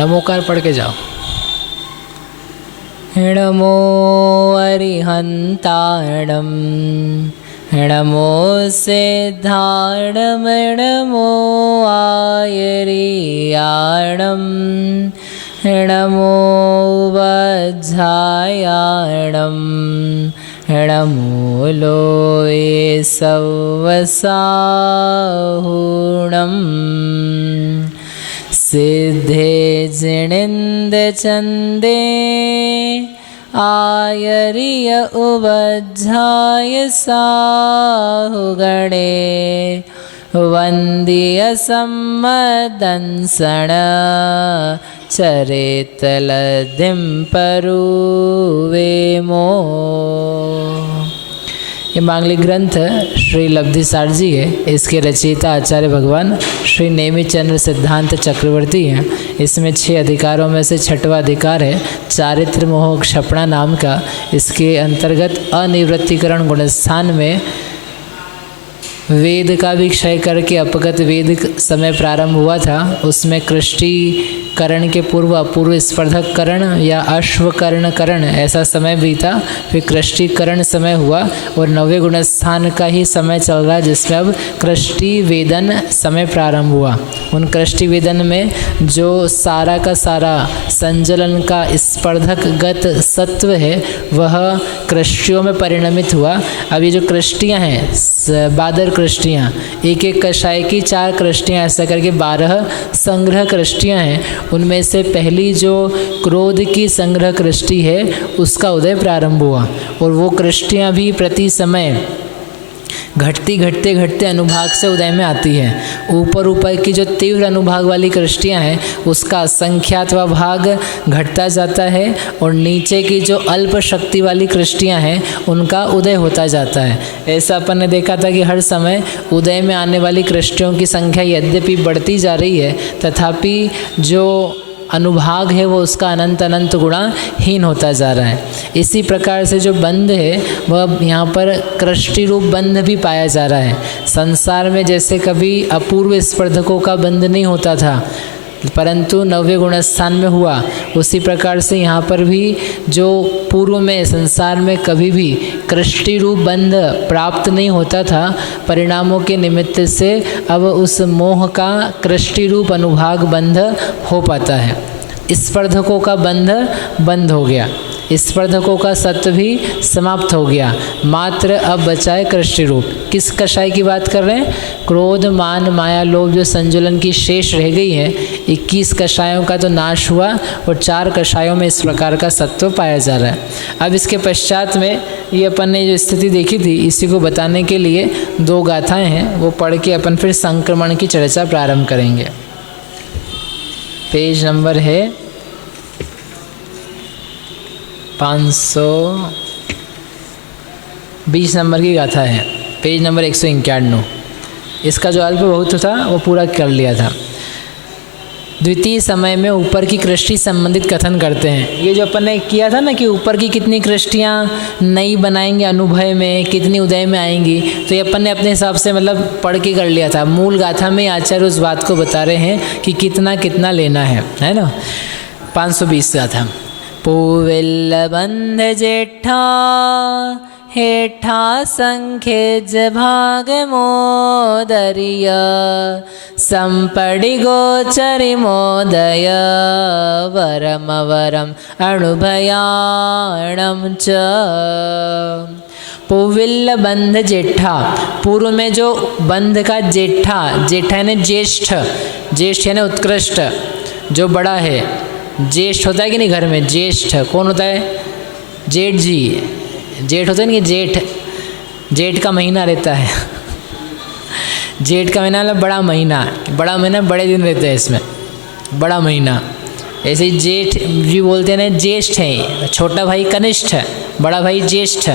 णमोकार पढ़ के जाओ। नमो अरिहंताणं नमो सिद्धाणं नमो आयर्याणं नमो वज्रायाणं नमो लोये सवसाहुणं सिद्धे जिणेन्द्रचन्दे आयर्य उवज्झाय साहुगणे वन्द्य सम्मदंसण चरेतलधिं परुवेमो। ये मांगलिक ग्रंथ श्री लब्धिसार जी है। इसके रचयिता आचार्य भगवान श्री नेमिचंद्र सिद्धांत चक्रवर्ती हैं। इसमें 6 अधिकारों में से 6वां अधिकार है चारित्र मोह क्षपणा नाम का। इसके अंतर्गत अनिवृत्तिकरण गुणस्थान में वेद का भी क्षय करके अपगत वेद समय प्रारंभ हुआ था। उसमें कृष्टिकरण के पूर्व अपूर्व स्पर्धक करण या अश्वकर्ण करण ऐसा समय बीता। फिर कृष्टिकरण समय हुआ और 9वें गुणस्थान का ही समय चल रहा है जिसमें अब कृष्टि वेदन समय प्रारंभ हुआ। उन कृष्टि वेदन में जो सारा का सारा संजलन का स्पर्धक गत सत्व है वह कृष्टियों में परिणमित हुआ। अब ये जो कृष्टियाँ हैं बादर कृष्टियाँ, एक एक कषाय की 4 कृष्टियाँ ऐसा करके 12 संग्रह कृष्टियाँ हैं। उनमें से पहली जो क्रोध की संग्रह कृष्टि है उसका उदय प्रारंभ हुआ और वो कृष्टियाँ भी प्रति समय घटते अनुभाग से उदय में आती है। ऊपर की जो तीव्र अनुभाग वाली कृष्टियाँ हैं उसका असंख्यात्वा भाग घटता जाता है और नीचे की जो अल्प शक्ति वाली कृष्टियाँ हैं उनका उदय होता जाता है। ऐसा अपन ने देखा था कि हर समय उदय में आने वाली कृष्टियों की संख्या यद्यपि बढ़ती जा रही है तथापि जो अनुभाग है वो उसका अनंत गुणाहीन होता जा रहा है। इसी प्रकार से जो बंध है वह यहाँ पर कृष्टि रूप बंध भी पाया जा रहा है। संसार में जैसे कभी अपूर्व स्पर्धकों का बंध नहीं होता था परंतु 9वें गुणस्थान में हुआ, उसी प्रकार से यहाँ पर भी जो पूर्व में संसार में कभी भी कृष्टि रूप बंध प्राप्त नहीं होता था परिणामों के निमित्त से अब उस मोह का कृष्टि रूप अनुभाग बंध हो पाता है। स्पर्धकों का बंध बंद हो गया, स्पर्धकों का सत्व भी समाप्त हो गया, मात्र अब बचा है कृष्टि रूप। किस कषाय की बात कर रहे हैं? क्रोध मान माया लोभ जो संजुलन की शेष रह गई है 21 कषायों का तो नाश हुआ और 4 कषायों में इस प्रकार का सत्व पाया जा रहा है। अब इसके पश्चात में ये अपन ने जो स्थिति देखी थी इसी को बताने के लिए 2 गाथाएँ हैं, वो पढ़ के अपन फिर संक्रमण की चर्चा प्रारंभ करेंगे। पेज नंबर है 520 नंबर की गाथा है, पेज नंबर 151। इसका जो अल्प बहुत था वो पूरा कर लिया था। द्वितीय समय में ऊपर की कृष्टि संबंधित कथन करते हैं। ये जो अपन ने किया था ना कि ऊपर की कितनी कृष्टियाँ नई बनाएंगे अनुभव में, कितनी उदय में आएंगी, तो ये अपन ने अपने हिसाब से मतलब पढ़ के कर लिया था। मूल गाथा में आचार्य उस बात को बता रहे हैं कि कितना कितना लेना है ना। 520 गाथा। पूविल्लबंध जेठा हेठा संखेज भाग मोदरिय संपड़ि गोचरि मोदय वरम वरम अणुभयाणम च। पूविल्ल बंध जेठा, पूर्व में जो बंध का जेठा, जेठा यानी ज्येष्ठ, ज्येष्ठ यानी उत्कृष्ट, जो बड़ा है। ज्येष्ठ होता है कि नहीं घर में? ज्येष्ठ कौन होता है? जेठ जी, जेठ होता है नहीं? जेठ, जेठ का महीना रहता है जेठ का महीना मतलब बड़ा महीना, बड़ा महीना बड़े दिन रहते हैं इसमें, बड़ा महीना। ऐसे ही जेठ जी बोलते हैं ना, ज्येष्ठ है, छोटा भाई कनिष्ठ, बड़ा भाई ज्येष्ठ।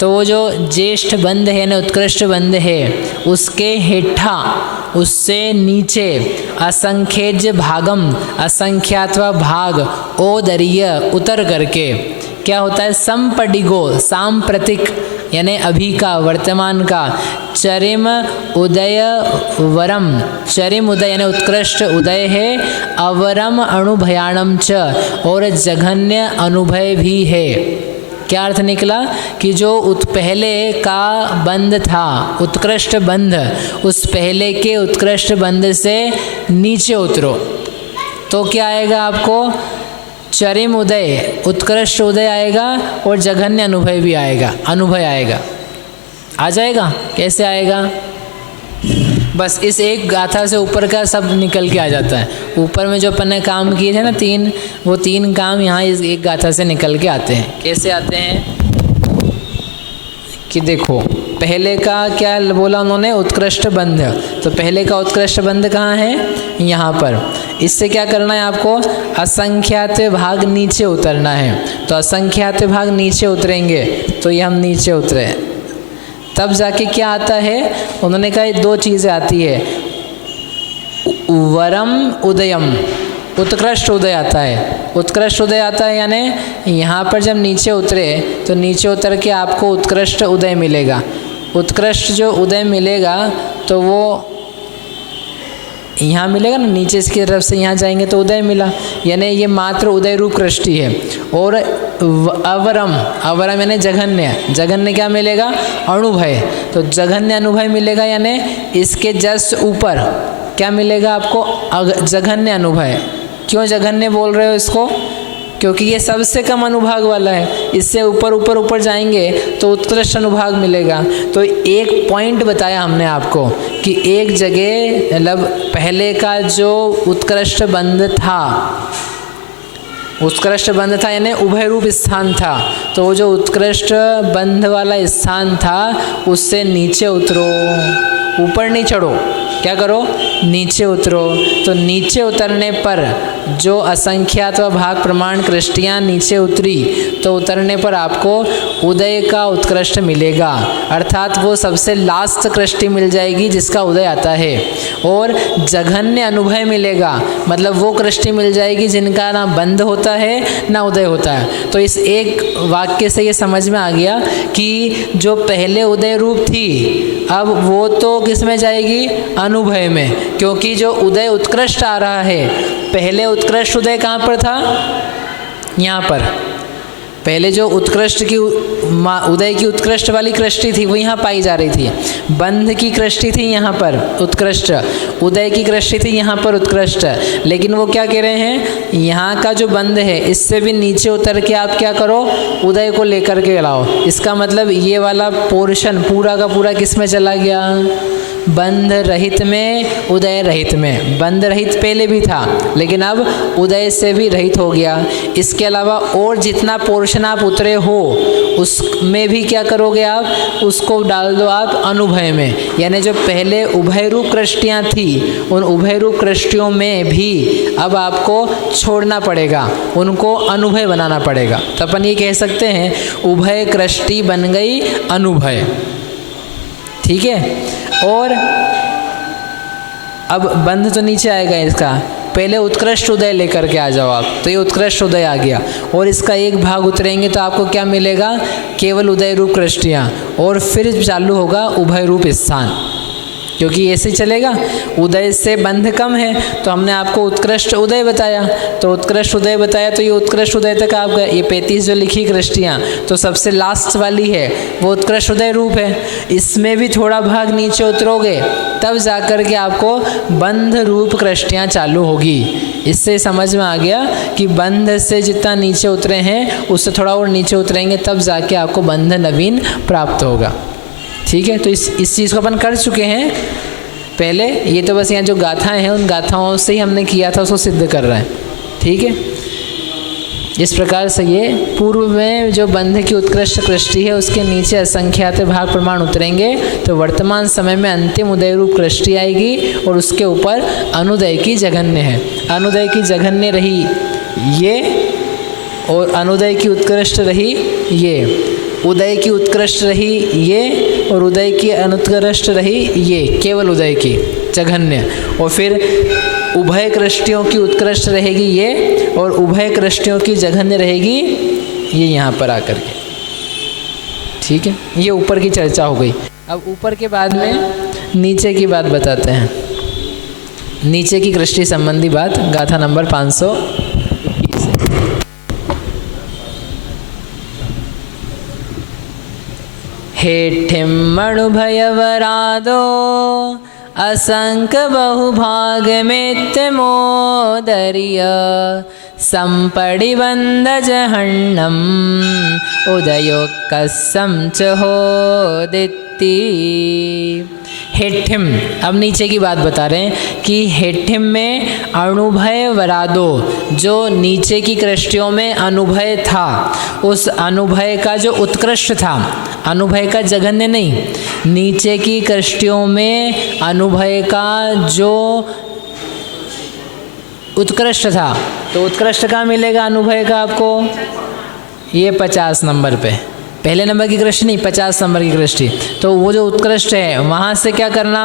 तो वो जो ज्येष्ठ बंध है ना, उत्कृष्ट बंध है, उसके हेठा, उससे नीचे असंख्यज भागम, असंख्यात्वा भाग, ओदरीय उतर करके क्या होता है? संपडिगो, सांप्रतिक यानी अभी का, वर्तमान का। चरिम उदय वरम, चरिम उदय यानी उत्कृष्ट उदय है, अवरम अनुभयाणम च, और जघन्य अनुभय भी है। क्या अर्थ निकला कि जो पहले का बंध था, उत्कृष्ट बंध, उस पहले के उत्कृष्ट बंध से नीचे उतरो तो क्या आएगा आपको? चरिम उदय, उत्कृष्ट उदय आएगा और जघन्य अनुभव भी आएगा, अनुभव आएगा। आ जाएगा? कैसे आएगा? बस इस एक गाथा से ऊपर का सब निकल के आ जाता है। ऊपर में जो अपन ने काम किए थे ना 3, वो 3 काम यहाँ इस एक गाथा से निकल के आते हैं। कैसे आते हैं कि देखो, पहले का क्या बोला उन्होंने? उत्कृष्ट बंध। तो पहले का उत्कृष्ट बंध कहाँ है? यहाँ पर। इससे क्या करना है आपको? असंख्यात भाग नीचे उतरना है। तो असंख्यात भाग नीचे उतरेंगे, तो ये हम नीचे उतरे, तब जाके क्या आता है? उन्होंने कहा 2 चीज़ें आती है, वरम उदयम, उत्कृष्ट उदय आता है। उत्कृष्ट उदय आता है यानी यहाँ पर जब नीचे उतरे तो नीचे उतर के आपको उत्कृष्ट उदय मिलेगा। उत्कृष्ट जो उदय मिलेगा तो वो यहाँ मिलेगा ना, नीचे इसकी तरफ से यहाँ जाएंगे तो उदय मिला, यानी ये मात्र उदय रूप कृष्टि है। और अवरम, अवरम यानी जघन्य, जघन्य क्या मिलेगा? अनुभय। तो जघन्य अनुभव मिलेगा, यानी इसके जस्ट ऊपर क्या मिलेगा आपको? जघन्य अनुभव। क्यों जघन्य बोल रहे हो इसको? क्योंकि ये सबसे कम अनुभाग वाला है। इससे ऊपर ऊपर ऊपर जाएंगे तो उत्कृष्ट अनुभाग मिलेगा। तो एक पॉइंट बताया हमने आपको कि एक जगह, मतलब पहले का जो उत्कृष्ट बंध था, उत्कृष्ट बंध था यानी उभय रूप स्थान था, तो वो जो उत्कृष्ट बंध वाला स्थान था उससे नीचे उतरो, ऊपर नहीं चढ़ो। क्या करो? नीचे उतरो। तो नीचे उतरने पर जो असंख्यात व भाग प्रमाण कृष्टियाँ नीचे उतरी, तो उतरने पर आपको उदय का उत्कृष्ट मिलेगा, अर्थात वो सबसे लास्ट कृष्टि मिल जाएगी जिसका उदय आता है। और जघन्य अनुभव मिलेगा, मतलब वो कृष्टि मिल जाएगी जिनका ना बंध होता है ना उदय होता है। तो इस एक वाक्य से ये समझ में आ गया कि जो पहले उदय रूप थी, अब वो तो किस में जाएगी? अनुभव में, क्योंकि जो उदय उत्कृष्ट आ रहा है, पहले उत्कृष्ट उदय कहाँ पर था? यहाँ पर। पहले जो उत्कृष्ट की उदय की उत्कृष्ट वाली कृष्टि थी वो यहाँ पाई जा रही थी। बंध की कृष्टि थी यहाँ पर उत्कृष्ट, उदय की कृष्टि थी यहाँ पर उत्कृष्ट। लेकिन वो क्या कह रहे हैं? यहाँ का जो बंध है इससे भी नीचे उतर के आप क्या करो? उदय को लेकर के लाओ। इसका मतलब ये वाला पोर्शन पूरा का पूरा किस में चला गया? बंध रहित में, उदय रहित में। बंध रहित पहले भी था लेकिन अब उदय से भी रहित हो गया। इसके अलावा और जितना पोर्शन आप उतरे हो उसमें भी क्या करोगे आप? उसको डाल दो आप अनुभव में। यानी जो पहले उभय रूप कृष्टियाँ थी उन उभय रूप कृष्टियों में भी अब आपको छोड़ना पड़ेगा, उनको अनुभव बनाना पड़ेगा। तो अपन ये कह सकते हैं उभय कृष्टि बन गई अनुभव। ठीक है। और अब बंध तो नीचे आएगा इसका, पहले उत्कृष्ट उदय लेकर के आ जाओ आप। तो ये उत्कृष्ट उदय आ गया और इसका एक भाग उतरेंगे तो आपको क्या मिलेगा? केवल उदय रूप कृष्टियाँ। और फिर चालू होगा उभय रूप स्थान, क्योंकि ऐसे चलेगा। उदय से बंध कम है तो हमने आपको उत्कृष्ट उदय बताया, तो उत्कृष्ट उदय बताया तो ये उत्कृष्ट उदय तक आप गए। ये 35 जो लिखी कृष्टियाँ तो सबसे लास्ट वाली है वो उत्कृष्ट उदय रूप है। इसमें भी थोड़ा भाग नीचे उतरोगे तब जाकर के आपको बंध रूप कृष्टियाँ चालू होगी। इससे समझ में आ गया कि बंध से जितना नीचे उतरे हैं उससे थोड़ा और नीचे उतरेंगे तब जाके आपको बंध नवीन प्राप्त होगा। ठीक है। तो इस चीज़ को अपन कर चुके हैं पहले। ये तो बस यहाँ जो गाथाएं हैं उन गाथाओं से ही हमने किया था, उसको सिद्ध कर रहे हैं। ठीक है। इस प्रकार से ये पूर्व में जो बंध की उत्कृष्ट कृष्टि है उसके नीचे असंख्यात भाग प्रमाण उतरेंगे तो वर्तमान समय में अंतिम उदय रूप कृष्टि आएगी और उसके ऊपर अनुदय की जघन्य है। अनुदय की जघन्य रही ये और अनुदय की उत्कृष्ट रही ये, उदय की उत्कृष्ट रही ये और उदय की अनुत्कृष्ट रही ये, केवल उदय की जघन्य। और फिर उभय कृष्टियों की उत्कृष्ट रहेगी ये और उभय कृष्टियों की जघन्य रहेगी ये यहाँ पर आकर के। ठीक है, ये ऊपर की चर्चा हो गई। अब ऊपर के बाद में नीचे की बात बताते हैं, नीचे की कृष्टि संबंधी बात, गाथा नंबर 521 है। हेठिम अनुभयवरादो असंक बहुभागमित्यमोदर्य संपडिबंद जहन्नम उदयो कसम च होदिति। हेठिम, अब नीचे की बात बता रहे हैं कि हेठिम में अनुभय वरादो, जो नीचे की कृष्टियों में अनुभय था, उस अनुभय का जो उत्कृष्ट था, अनुभय का जघन्य नहीं, नीचे की कृष्टियों में अनुभय का जो उत्कृष्ट था, तो उत्कृष्ट कहाँ मिलेगा अनुभय का आपको? ये 50 नंबर पे, पहले नंबर की कृष्टि नहीं, 50 नंबर की कृष्टि। तो वो जो उत्कृष्ट है वहाँ से क्या करना?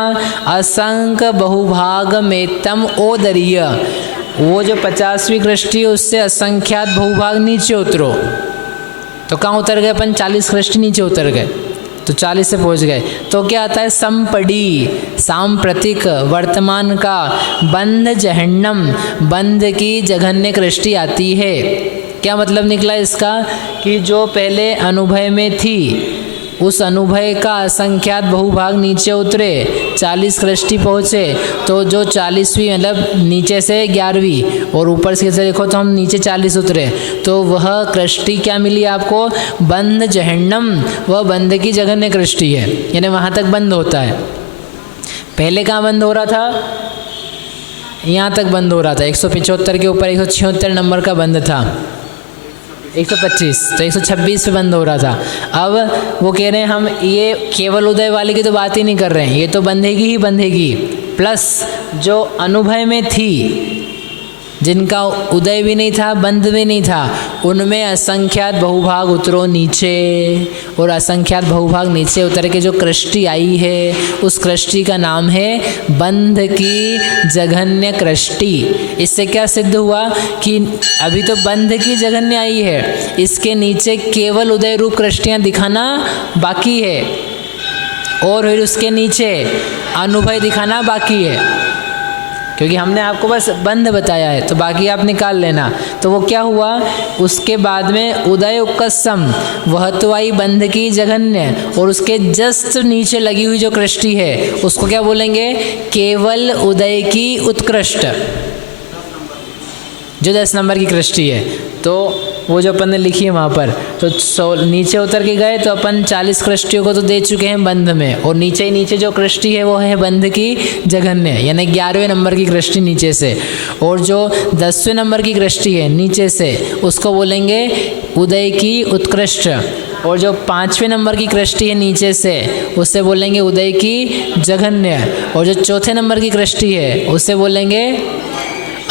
असंक बहुभाग मेतम ओदरीय, वो जो 50वीं कृष्टि उससे असंख्यात बहुभाग नीचे उतरो। तो कहाँ उतर गए अपन? 40 कृष्टि नीचे उतर गए, तो 40 से पहुँच गए। तो क्या आता है? संपड़ी, सांप्रतिक वर्तमान का, बंध जहन्नम, बंध की जघन्य कृष्टि आती है। क्या मतलब निकला इसका? कि जो पहले अनुभय में थी उस अनुभय का असंख्यात बहुभाग नीचे उतरे, 40 कृष्टि पहुँचे, तो जो 40वीं मतलब नीचे से 11वीं और ऊपर से देखो तो हम नीचे 40 उतरे, तो वह कृष्टि क्या मिली आपको? बंध जहन्नम, वह बंध की जघन्य कृष्टि है, यानी वहाँ तक बंद होता है। पहले कहाँ बंद हो रहा था? यहाँ तक बंद हो रहा था, 175 के ऊपर 176 नंबर का बंद था, 125, तो 126 पे बंद हो रहा था। अब वो कह रहे हैं हम ये केवल उदय वाले की तो बात ही नहीं कर रहे हैं, ये तो बंधेगी ही बंधेगी, प्लस जो अनुभय में थी, जिनका उदय भी नहीं था बंध भी नहीं था, उनमें असंख्यात बहुभाग उतरो नीचे, और असंख्यात बहुभाग नीचे उतर के जो कृष्टि आई है उस कृष्टि का नाम है बंध की जघन्य कृष्टि। इससे क्या सिद्ध हुआ कि अभी तो बंध की जघन्य आई है, इसके नीचे केवल उदय रूप कृष्टियाँ दिखाना बाकी है, और फिर उसके नीचे अनुभय दिखाना बाकी है, क्योंकि हमने आपको बस बंध बताया है, तो बाकी आप निकाल लेना। तो वो क्या हुआ? उसके बाद में उदय उपकसम, वह तो आई बंध की जघन्य, और उसके जस्ट नीचे लगी हुई जो कृष्टि है उसको क्या बोलेंगे? केवल उदय की उत्कृष्ट, जो 10 नंबर की कृष्टि है। तो वो जो अपन ने लिखी है वहाँ पर, तो नीचे उतर के गए तो अपन 40 कृष्टियों को तो दे चुके हैं बंध में, और नीचे ही नीचे जो कृष्टि है वो है बंध की जघन्य, यानी 11वें नंबर की कृष्टि नीचे से, और जो 10वें नंबर की कृष्टि है नीचे से उसको बोलेंगे उदय की उत्कृष्ट, और जो 5वें नंबर की कृष्टि है नीचे से उससे बोलेंगे उदय की जघन्य, और जो 4थे नंबर की कृष्टि है उससे बोलेंगे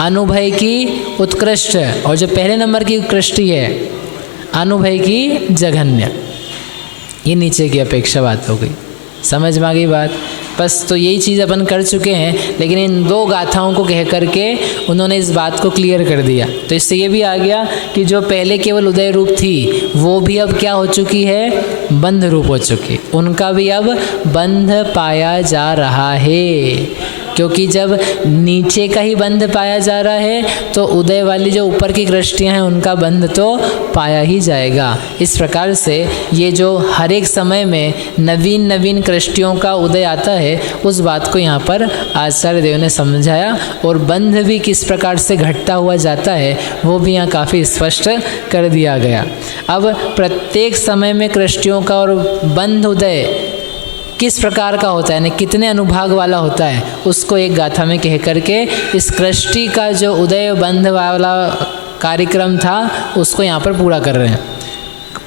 अनुभय की उत्कृष्ट, और जो पहले नंबर की कृष्टि है अनुभय की जघन्य। ये नीचे की अपेक्षा बात हो गई, समझ में आ गई बात? बस तो यही चीज़ अपन कर चुके हैं, लेकिन इन 2 गाथाओं को कह करके उन्होंने इस बात को क्लियर कर दिया। तो इससे ये भी आ गया कि जो पहले केवल उदय रूप थी वो भी अब क्या हो चुकी है? बंध रूप हो चुकी, उनका भी अब बंध पाया जा रहा है। क्योंकि जब नीचे का ही बंध पाया जा रहा है तो उदय वाली जो ऊपर की कृष्टियाँ हैं उनका बंध तो पाया ही जाएगा। इस प्रकार से ये जो हर एक समय में नवीन नवीन कृष्टियों का उदय आता है उस बात को यहाँ पर आचार्य देव ने समझाया, और बंध भी किस प्रकार से घटता हुआ जाता है वो भी यहाँ काफ़ी स्पष्ट कर दिया गया। अब प्रत्येक समय में कृष्टियों का और बंध उदय किस प्रकार का होता है, यानी कितने अनुभाग वाला होता है, उसको एक गाथा में कह करके इस कृष्टि का जो उदय बंध वाला कार्यक्रम था उसको यहाँ पर पूरा कर रहे हैं।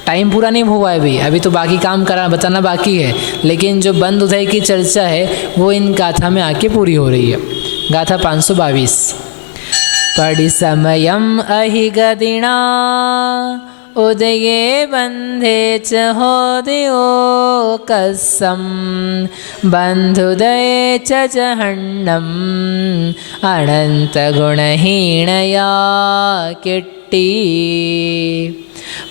टाइम पूरा नहीं हुआ है अभी तो बाकी काम बताना बाकी है, लेकिन जो बंध उदय की चर्चा है वो इन गाथा में आके पूरी हो रही है। गाथा 522। पढ़ि समयम अहि गदिना उदये बंधे च होदयो कस्सम बंधुदये च जहन्नम अनंत गुणहीणया किट्टी।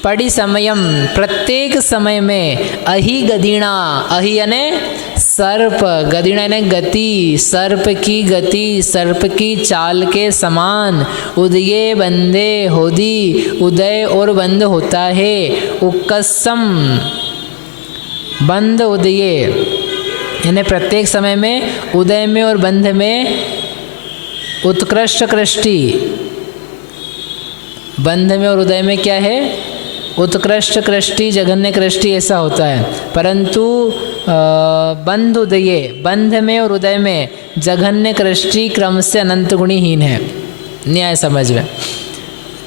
पड़ी समयम, प्रत्येक समय में अहि गदिणा, अहि यानी सर्प, गदिणा यानी गति, सर्प की गति, सर्प की चाल के समान। उदये बंदे, होदी उदय और बंद होता है। उक्कसम बंद उदये यानी प्रत्येक समय में उदय में और बंध में उत्कृष्ट कृष्टि। बंध में और उदय में क्या है? उत्कृष्ट कृष्टि, जघन्य कृष्टि ऐसा होता है। परंतु बंध उदये, बंध में और उदय में जघन्य कृष्टि क्रम से अनंत गुणीहीन है। न्याय समझ में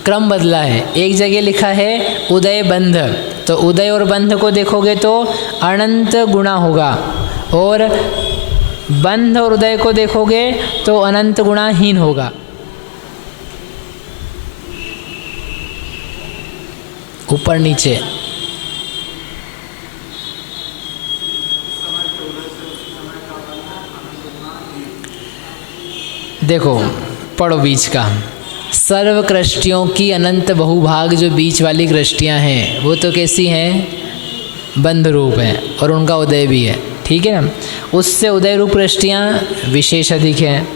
क्रम बदला है। एक जगह लिखा है उदय बंध, तो उदय और बंध को देखोगे तो अनंत गुणा होगा, और बंध और उदय को देखोगे तो अनंत गुणाहीन होगा। ऊपर नीचे देखो, पढ़ो बीच का। सर्व कृष्टियों की अनंत बहुभाग जो बीच वाली कृष्टियाँ हैं वो तो कैसी हैं? बंध रूप हैं, और उनका उदय भी है, ठीक है ना। उससे उदय रूप कृष्टियाँ विशेष अधिक हैं।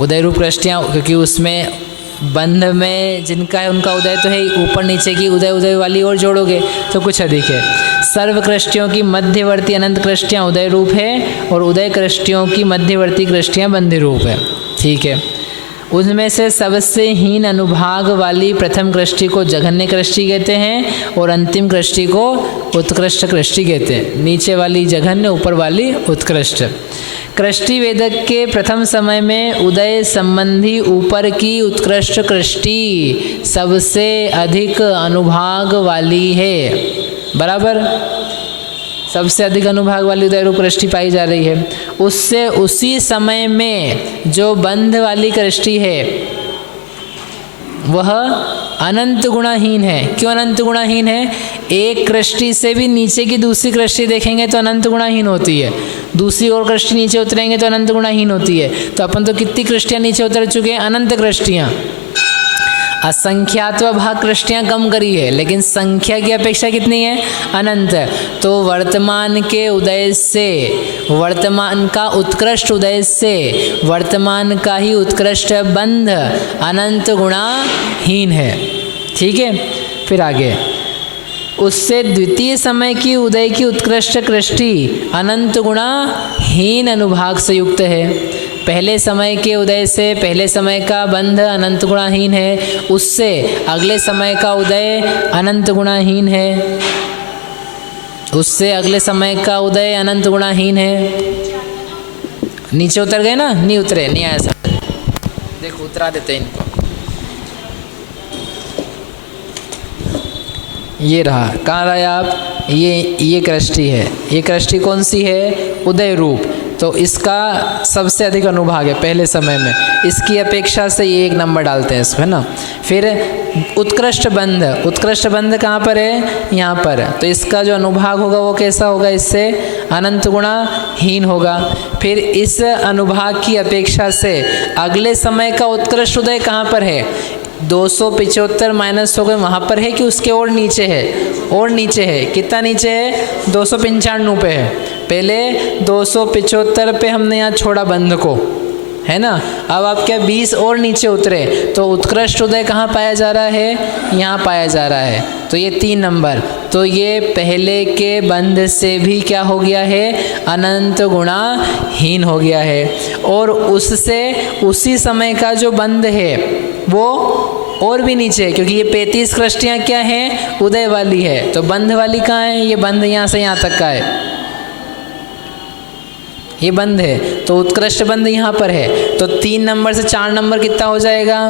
उदय रूप कृष्टियाँ क्योंकि उसमें बंध में जिनका है उनका उदय तो है, ऊपर नीचे की उदय उदय वाली और जोड़ोगे तो कुछ अधिक है। सर्व कृष्टियों की मध्यवर्ती अनंत कृष्टियाँ उदय रूप है, और उदय कृष्टियों की मध्यवर्ती कृष्टियाँ बंध रूप है, ठीक है। उनमें से सबसे हीन अनुभाग वाली प्रथम कृष्टि को जघन्य कृष्टि कहते हैं, और अंतिम कृष्टि को उत्कृष्ट कृष्टि कहते हैं। नीचे वाली जघन्य, ऊपर वाली उत्कृष्ट। कृष्टि वेदक के प्रथम समय में उदय संबंधी ऊपर की उत्कृष्ट कृष्टि सबसे अधिक अनुभाग वाली है, बराबर। सबसे अधिक अनुभाग वाली उदय रूप कृष्टि पाई जा रही है। उससे उसी समय में जो बंध वाली कृष्टि है वह अनंत गुणाहीन है। क्यों अनंत गुणाहीन है? एक कृष्टि से भी नीचे की दूसरी कृष्टि देखेंगे तो अनंत गुणाहीन होती है, दूसरी और कृष्टि नीचे उतरेंगे तो अनंत गुणाहीन होती है। तो अपन तो कितनी कृष्टियाँ नीचे उतर चुके हैं? अनंत कृष्टियाँ। असंख्यात्व भाग कृष्टियाँ कम करी है, लेकिन संख्या की अपेक्षा कितनी है? अनंत। तो वर्तमान के उदय से, वर्तमान का उत्कृष्ट उदय से वर्तमान का ही उत्कृष्ट बंध अनंत गुणाहीन है, ठीक है। फिर आगे, उससे द्वितीय समय की उदय की उत्कृष्ट कृष्टि अनंत गुणाहीन अनुभाग से युक्त है। पहले समय के उदय से पहले समय का बंध अनंत गुणाहीन है, उससे अगले समय का उदय अनंत गुणाहीन है, उससे अगले समय का उदय अनंत गुणाहीन है। नीचे उतर गए ना? नहीं उतरे, नहीं आया समझ। देखो उतरा देते इनको। ये रहा, कहाँ रहे आप? ये कृष्टि है। ये कृष्टि कौन सी है? उदय रूप। तो इसका सबसे अधिक अनुभाग है पहले समय में, इसकी अपेक्षा से ये 1 नंबर डालते हैं इसमें ना। फिर उत्कृष्ट बंध, उत्कृष्ट बंध कहाँ पर है? यहाँ पर। तो इसका जो अनुभाग होगा वो कैसा होगा? इससे अनंत गुणाहीन होगा। फिर इस अनुभाग की अपेक्षा से अगले समय का उत्कृष्ट उदय कहाँ पर है? 275 माइनस हो गए, वहाँ पर है कि उसके और नीचे है? और नीचे है। कितना नीचे है? 295 पे है। पहले 275 पे हमने यहाँ छोड़ा बंध को, है ना। अब आप क्या 20 और नीचे उतरे, तो उत्कृष्ट उदय कहाँ पाया जा रहा है? यहाँ पाया जा रहा है। तो ये 3 नंबर। तो ये पहले के बंध से भी क्या हो गया है? अनंत गुणाहीन हो गया है। और उससे उसी समय का जो बंध है वो और भी नीचे है, क्योंकि ये 35 कृष्टियाँ क्या हैं? उदय वाली है। तो बंध वाली कहाँ है? ये बंध यहाँ से यहाँ तक का है, ये बंध है। तो उत्कृष्ट बंध यहाँ पर है। तो 3 नंबर से 4 नंबर कितना हो जाएगा?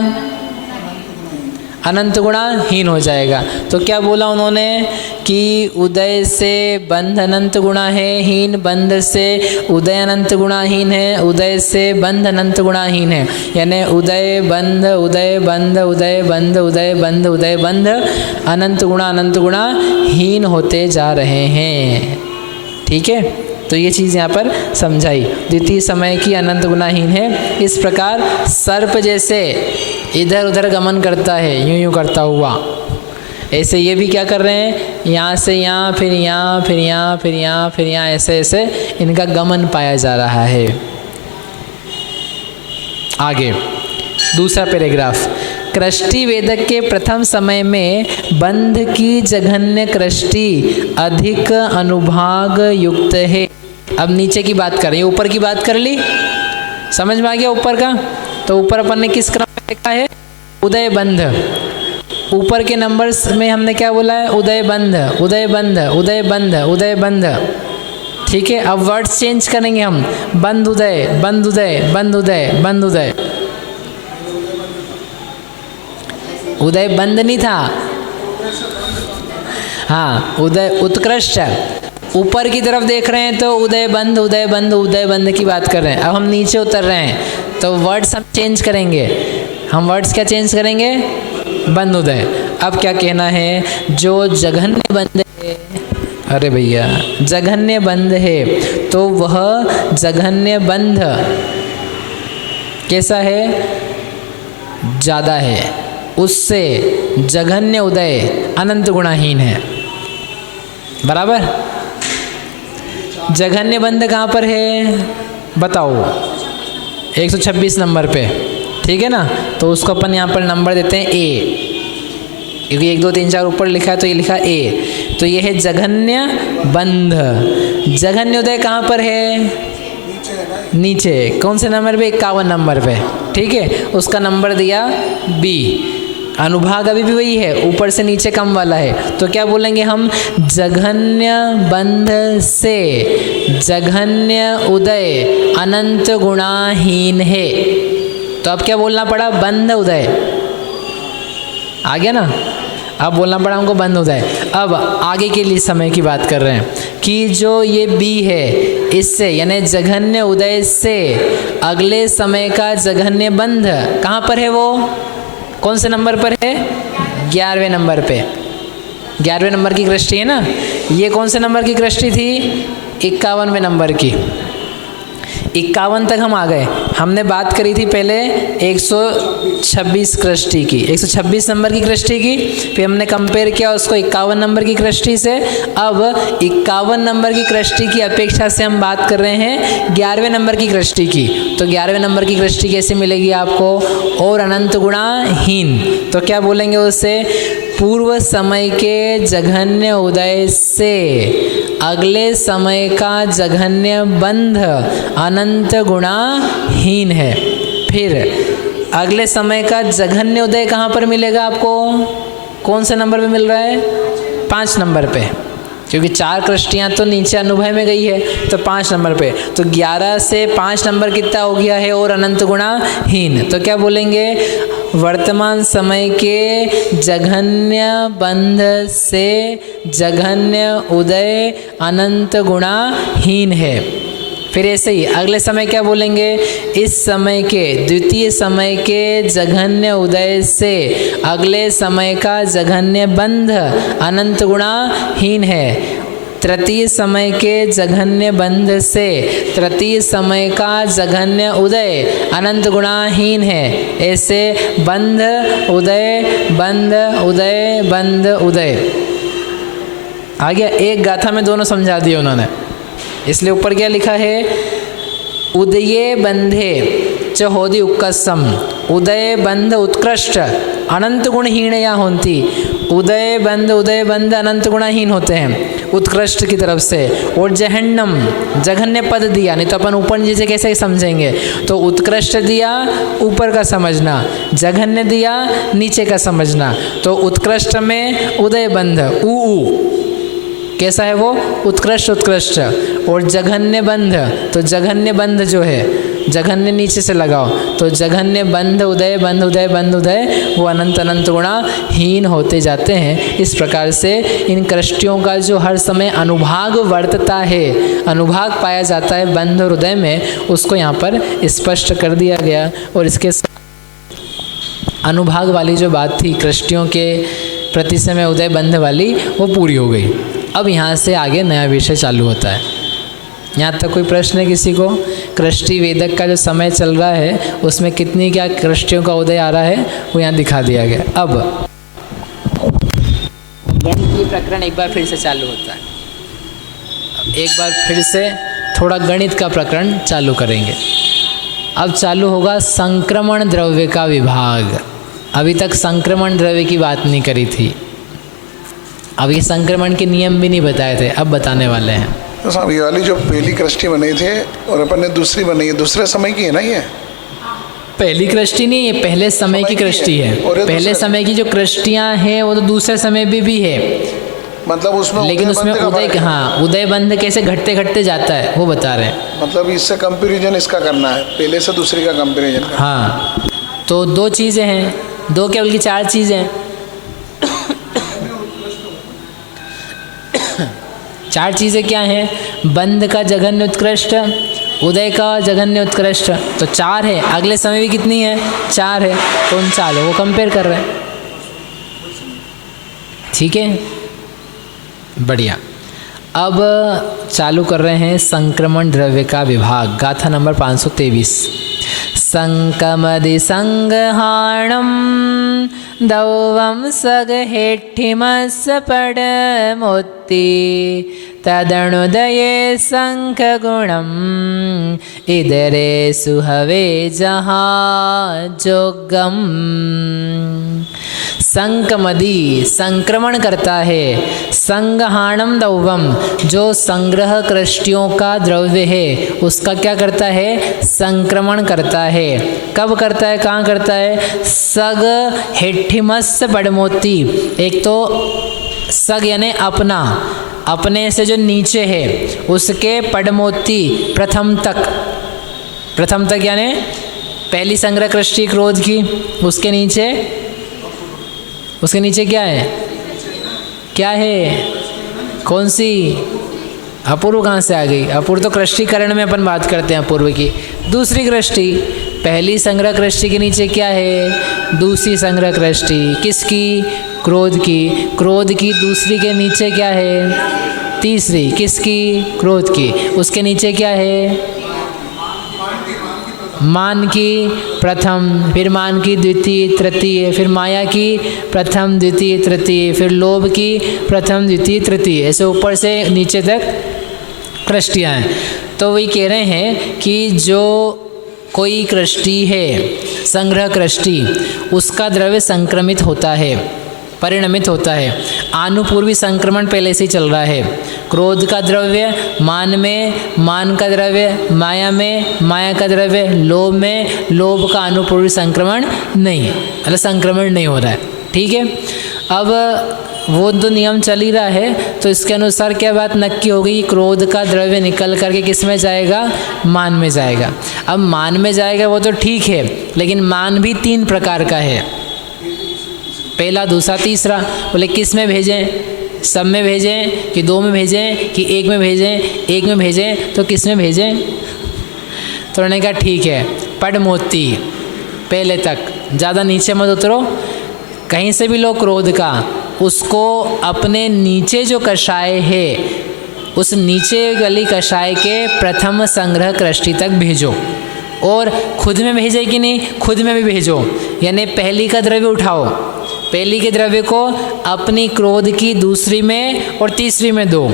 अनंत गुणाहीन हो जाएगा। तो क्या बोला उन्होंने कि उदय से बंध अनंत गुणा है हीन, बंध से उदय अनंत गुणाहीन है, उदय से बंध अनंत गुणाहीन है। यानी उदय बंध उदय बंध उदय बंध उदय बंध उदय बंध अनंत गुणा हीन होते जा रहे हैं। ठीक है, तो ये चीज़ यहाँ पर समझाई। द्वितीय समय की अनंत गुणाहीन है। इस प्रकार सर्प जैसे इधर उधर गमन करता है, यूं यूं करता हुआ, ऐसे ये भी क्या कर रहे हैं, यहाँ से यहाँ, फिर यहाँ, फिर यहाँ, फिर यहाँ, फिर यहाँ, ऐसे ऐसे इनका गमन पाया जा रहा है। आगे दूसरा पैराग्राफ। कृष्टि वेदक के प्रथम समय में बंध की जघन्य कृष्टि अधिक अनुभाग युक्त है। अब नीचे की बात कर रही है, ऊपर की बात कर ली, समझ में आ गया ऊपर का। तो ऊपर अपन ने किस क्रम में लिखा है, उदय बंध। ऊपर के नंबर्स में हमने क्या बोला है, उदय बंध, उदय बंध, उदय बंध, उदय बंध। ठीक है, अब वर्ड्स चेंज करेंगे हम, बंद उदय, बंद उदय, बंद उदय, बंद उदय। उदय बंद नहीं था, हाँ उदय उत्कृष्ट। ऊपर की तरफ देख रहे हैं तो उदय बंद, उदय बंद, उदय बंद की बात कर रहे हैं। अब हम नीचे उतर रहे हैं तो वर्ड्स हम चेंज करेंगे। हम वर्ड्स क्या चेंज करेंगे, बंद उदय। अब क्या कहना है, जो जघन्य बंद है, अरे भैया जघन्य बंद है, तो वह जघन्य बंध कैसा है, ज़्यादा है, उससे जघन्य उदय अनंत गुणाहीन है। बराबर। जघन्य बंध कहाँ पर है बताओ, 126 नंबर पे, ठीक है ना। तो उसको अपन यहाँ पर नंबर देते हैं ए, क्योंकि 1 2 3 4 ऊपर लिखा है तो ये लिखा ए। तो ये है जघन्य बंध। जघन्य उदय कहाँ पर है, नीचे। कौन से नंबर पे, 51 नंबर पे, ठीक है। उसका नंबर दिया बी। अनुभाग अभी भी वही है, ऊपर से नीचे कम वाला है। तो क्या बोलेंगे हम, जघन्य बंध से जघन्य उदय अनंत गुणाहीन है। तो अब क्या बोलना पड़ा, बंध उदय। आ गया ना। अब बोलना पड़ा हमको बंध उदय। अब आगे के लिए समय की बात कर रहे हैं कि जो ये बी है, इससे यानी जघन्य उदय से अगले समय का जघन्य बंध कहाँ पर है, वो कौन से नंबर पर है, 11वें नंबर पे। 11वें नंबर की कृष्टि है ना। ये कौन से नंबर की कृष्टि थी, 51वें नंबर की। 51 तक हम आ गए। हमने बात करी थी पहले 126 कृष्टि की, 126 नंबर की कृष्टि की। फिर हमने कंपेयर किया उसको 51 नंबर की कृष्टि से। अब 51 नंबर की कृष्टि की अपेक्षा से हम बात कर रहे हैं 11वें नंबर की कृष्टि की। तो 11वें नंबर की कृष्टि कैसे मिलेगी आपको, और अनंत गुणाहीन। तो क्या बोलेंगे उससे, पूर्व समय के जघन्य उदय से अगले समय का जघन्य बंध अनंत गुणाहीन है। फिर अगले समय का जघन्य उदय कहाँ पर मिलेगा आपको, कौन से नंबर पे मिल रहा है, 5 नंबर पे, क्योंकि 4 कृष्टियाँ तो नीचे अनुभव में गई है, तो 5 नंबर पे। तो 11 से 5 नंबर कितना हो गया है, और अनंत गुणाहीन। तो क्या बोलेंगे, वर्तमान समय के जघन्य बंध से जघन्य उदय अनंत गुणाहीन है। फिर ऐसे ही अगले समय क्या बोलेंगे, इस समय के द्वितीय समय के जघन्य उदय से अगले समय का जघन्य बंध अनंत गुणाहीन है। तृतीय समय के जघन्य बंध से तृतीय समय का जघन्य उदय अनंत गुणाहीन है। ऐसे बंध उदय, बंध उदय, बंध उदय आ गया। एक गाथा में दोनों समझा दिए उन्होंने, इसलिए ऊपर क्या लिखा है, उदये बंधे च होदि उत्कर्षम, उदय बंध उत्कृष्ट अनंत गुणहीन या होती। उदय बंध अनंत गुणाहीन होते हैं उत्कृष्ट की तरफ से। और जहन्नम जघन्य पद दिया, नहीं तो अपन ऊपर नीचे कैसे समझेंगे। तो उत्कृष्ट दिया ऊपर का समझना, जघन्य दिया नीचे का समझना। तो उत्कृष्ट में उदय बंध ऊ कैसा है वो, उत्कृष्ट उत्कृष्ट। और जघन्य बंध, तो जघन्य बंध जो है, जघन्य नीचे से लगाओ, तो जघन्य बंध उदय, बंध उदय, बंध उदय, वो अनंत अनंत गुणाहीन होते जाते हैं। इस प्रकार से इन कृष्टियों का जो हर समय अनुभाग वर्तता है, अनुभाग पाया जाता है बंध और उदय में, उसको यहाँ पर स्पष्ट कर दिया गया। और इसके अनुभाग वाली जो बात थी कृष्टियों के प्रति समय उदय बंध वाली, वो पूरी हो गई। अब यहाँ से आगे नया विषय चालू होता है। यहाँ तक कोई प्रश्न है किसी को? कृष्टि वेदक का जो समय चल रहा है उसमें कितनी क्या कृष्टियों का उदय आ रहा है वो यहाँ दिखा दिया गया। अब गणितीय प्रकरण एक बार फिर से चालू होता है। एक बार फिर से थोड़ा गणित का प्रकरण चालू करेंगे। अब चालू होगा संक्रमण द्रव्य का विभाग। अभी तक संक्रमण द्रव्य की बात नहीं करी थी, अब ये संक्रमण के नियम भी नहीं बताए थे, अब बताने वाले हैं। तो साहब ये वाली जो पहली कृष्टि बनी थे और अपन ने दूसरी बनाई है, दूसरे समय की है ना ये? पहली कृष्टि नहीं, ये पहले समय की कृष्टि है। पहले समय की जो कृष्टियाँ हैं वो तो दूसरे समय भी है, मतलब उसमें, लेकिन उसमें उदय, हाँ, उदय बंध कैसे घटते घटते जाता है वो बता रहे हैं। मतलब इससे कंपैरिजन इसका करना है, पहले से दूसरी का कंपैरिजन। हाँ, तो दो चीज़ें हैं, दो क्या बल्कि चार चीज़ें हैं। चार चीज़ें क्या हैं? बंध का जघन्य उत्कृष्ट, उदय का जघन्य उत्कृष्ट, तो चार है। अगले समय भी कितनी है? चार है। तो उन चारों को कंपेयर कर रहे हैं। ठीक है, बढ़िया। अब चालू कर रहे हैं संक्रमण द्रव्य का विभाग, गाथा नंबर 523। संकमदि संगहाणम दौवम सगहेठिमस पडमोत्ति तदनुदये संखगुणम इदरे सुहवे जहाँ जोगम। संकमदि संक्रमण करता है, संगहाणम दौवम जो संग्रह कृष्टियों का द्रव्य है उसका क्या करता है? संक्रमण करता है। कब करता है, कहाँ करता है? सग हेठिमस पडमोति, एक तो सग यानी अपना, अपने से जो नीचे है उसके पडमोति प्रथम तक, प्रथम तक यानी पहली संग्रह कृष्टि क्रोध की, उसके नीचे, उसके नीचे क्या है? क्या है? कौन सी? अपूर्व कहाँ से आ गई? अपूर्व तो कृष्टिकरण में अपन बात करते हैं अपूर्व की। दूसरी कृष्टि, पहली संग्रह कृष्टि के नीचे क्या है? दूसरी संग्रह कृष्टि किसकी? क्रोध की। क्रोध की दूसरी के नीचे क्या है? तीसरी किसकी? क्रोध की। उसके नीचे क्या है? मान की प्रथम, फिर मान की द्वितीय तृतीय, फिर माया की प्रथम द्वितीय तृतीय, फिर लोभ की प्रथम द्वितीय तृतीय, ऐसे ऊपर से नीचे तक कृष्टियाँ हैं। तो वही कह रहे हैं कि जो कोई कृष्टि है संग्रह कृष्टि, उसका द्रव्य संक्रमित होता है, परिणमित होता है। आनुपूर्वी संक्रमण पहले से ही चल रहा है। क्रोध का द्रव्य मान में, मान का द्रव्य माया में, माया का द्रव्य लोभ में, लोभ का आनुपूर्वी संक्रमण नहीं, मतलब संक्रमण नहीं हो रहा है। ठीक है, अब वो तो नियम चल ही रहा है, तो इसके अनुसार क्या बात नक्की हो गई? क्रोध का द्रव्य निकल करके किस में जाएगा? मान में जाएगा। अब मान में जाएगा वो तो ठीक है, लेकिन मान भी तीन प्रकार का है, पहला, दूसरा, तीसरा। बोले किस में भेजें? सब में भेजें कि दो में भेजें कि एक में भेजें? एक में भेजें तो किस में भेजें? तो उन्होंने कहा ठीक है, पडमोती पहले तक, ज़्यादा नीचे मत उतरो। कहीं से भी लो क्रोध का, उसको अपने नीचे जो कषाय है उस नीचे वाली कषाय के प्रथम संग्रह कृष्टि तक भेजो। और खुद में भेजे कि नहीं? खुद में भी भेजो, यानी पहली का द्रव्य उठाओ, पहली के द्रव्य को अपनी क्रोध की दूसरी में और तीसरी में दो,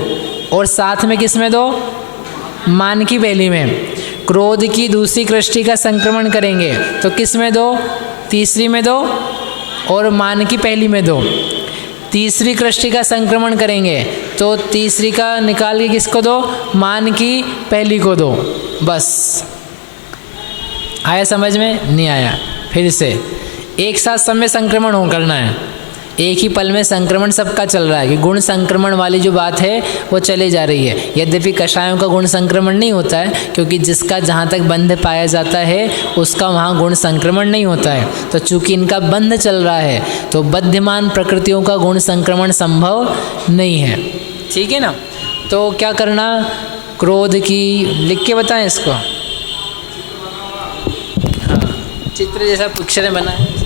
और साथ में किस में दो? मान की पहली में। क्रोध की दूसरी कृष्टि का संक्रमण करेंगे तो किस में दो? तीसरी में दो, और मान की पहली में दो। तीसरी कृष्टि का संक्रमण करेंगे तो तीसरी का निकाल के किसको दो? मान की पहली को दो। बस आया समझ में? नहीं आया? फिर से एक साथ सब में संक्रमण हो करना है, एक ही पल में संक्रमण सबका चल रहा है कि गुण संक्रमण वाली जो बात है वो चले जा रही है। यद्यपि कषायों का गुण संक्रमण नहीं होता है, क्योंकि जिसका जहाँ तक बंध पाया जाता है उसका वहाँ गुण संक्रमण नहीं होता है। तो चूंकि इनका बंध चल रहा है तो बद्धमान प्रकृतियों का गुण संक्रमण संभव नहीं है। ठीक है ना? तो क्या करना? क्रोध की लिख के बताएं इसको। हाँ, चित्र जैसा पिक्चर बना है।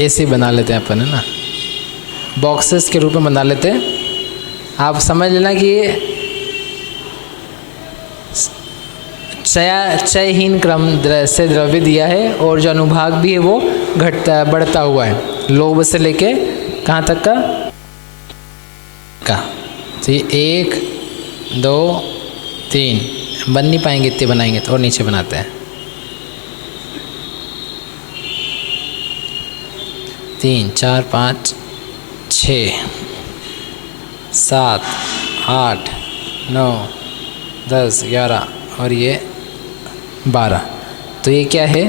ऐसे बना लेते हैं अपन, है ना, बॉक्सेस के रूप में बना लेते हैं। आप समझ लेना कि ये चयहीन क्रम से द्रव्य दिया है और जो अनुभाग भी है वो घटता बढ़ता हुआ है, लोभ से लेके कहाँ तक का। तो ये 1 2 3 बन नहीं पाएंगे इतने, बनाएंगे तो और नीचे बनाते हैं 3 4 5 6 7 8 9 10 11 और ये 12। तो ये क्या है,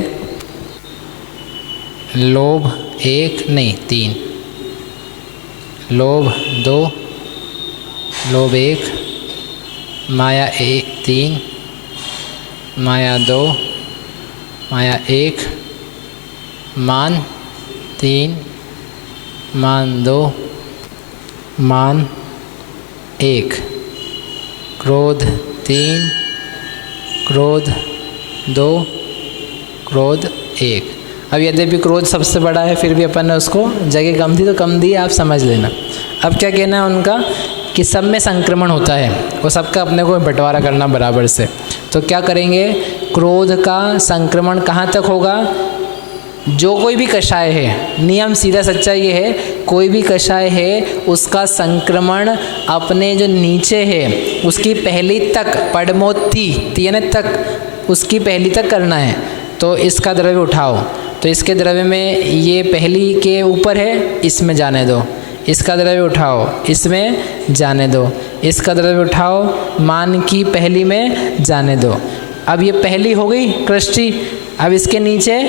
लोभ 1 नहीं 3, लोभ 2, लोभ 1, माया 1 3, माया 2, माया 1, मान 3, मान 2, मान 1, क्रोध 3, क्रोध 2, क्रोध 1। अब यद्यपि क्रोध सबसे बड़ा है फिर भी अपन ने उसको जगह कम थी तो कम दी, आप समझ लेना। अब क्या कहना है उनका कि सब में संक्रमण होता है, वो सबका अपने को बंटवारा करना बराबर से। तो क्या करेंगे, क्रोध का संक्रमण कहाँ तक होगा, जो कोई भी कषाय है, नियम सीधा सच्चा ये है, कोई भी कषाय है उसका संक्रमण अपने जो नीचे है उसकी पहली तक, पड़मोत्थी तीन तक, उसकी पहली तक करना है। तो इसका द्रव्य उठाओ, तो इसके द्रव्य में ये पहली के ऊपर है, इसमें जाने दो। इसका द्रव्य उठाओ, इसमें जाने दो। इसका द्रव्य उठाओ, मान की पहली में जाने दो। अब ये पहली हो गई कृष्टि, अब इसके नीचे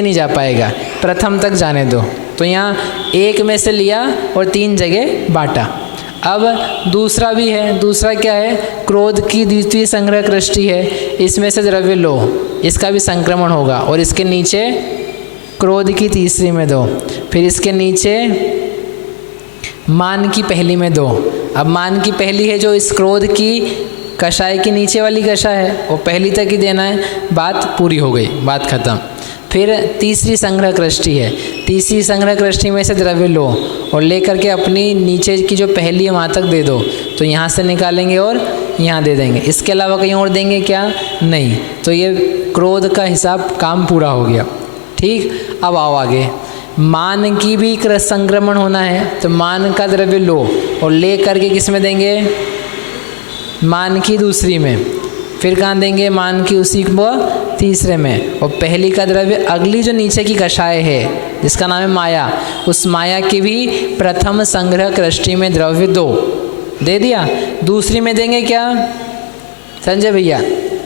नहीं जा पाएगा, प्रथम तक जाने दो। तो यहाँ 1 में से लिया और 3 जगह बांटा। अब दूसरा भी है, दूसरा क्या है, क्रोध की द्वितीय संग्रह कृष्टि है, इसमें से द्रव्य लो, इसका भी संक्रमण होगा और इसके नीचे क्रोध की तीसरी में दो, फिर इसके नीचे मान की पहली में दो। अब मान की पहली है जो इस क्रोध की कषाय की नीचे वाली कषाय है, वो पहली तक ही देना है, बात पूरी हो गई, बात खत्म। फिर तीसरी संग्रह कृष्टि है, तीसरी संग्रह कृष्टि में से द्रव्य लो और लेकर के अपनी नीचे की जो पहली है वहाँ तक दे दो। तो यहाँ से निकालेंगे और यहाँ दे देंगे, इसके अलावा कहीं और देंगे क्या, नहीं। तो ये क्रोध का हिसाब काम पूरा हो गया। ठीक, अब आओ आगे, मान की भी संक्रमण होना है, तो मान का द्रव्य लो और ले करके किस में देंगे, मान की दूसरी में, फिर कहाँ देंगे, मान की उसी को तीसरे में, और पहली का द्रव्य अगली जो नीचे की कषाय है जिसका नाम है माया, उस माया की भी प्रथम संग्रह कृष्टि में द्रव्य दे दिया। दूसरी में देंगे क्या संजय भैया,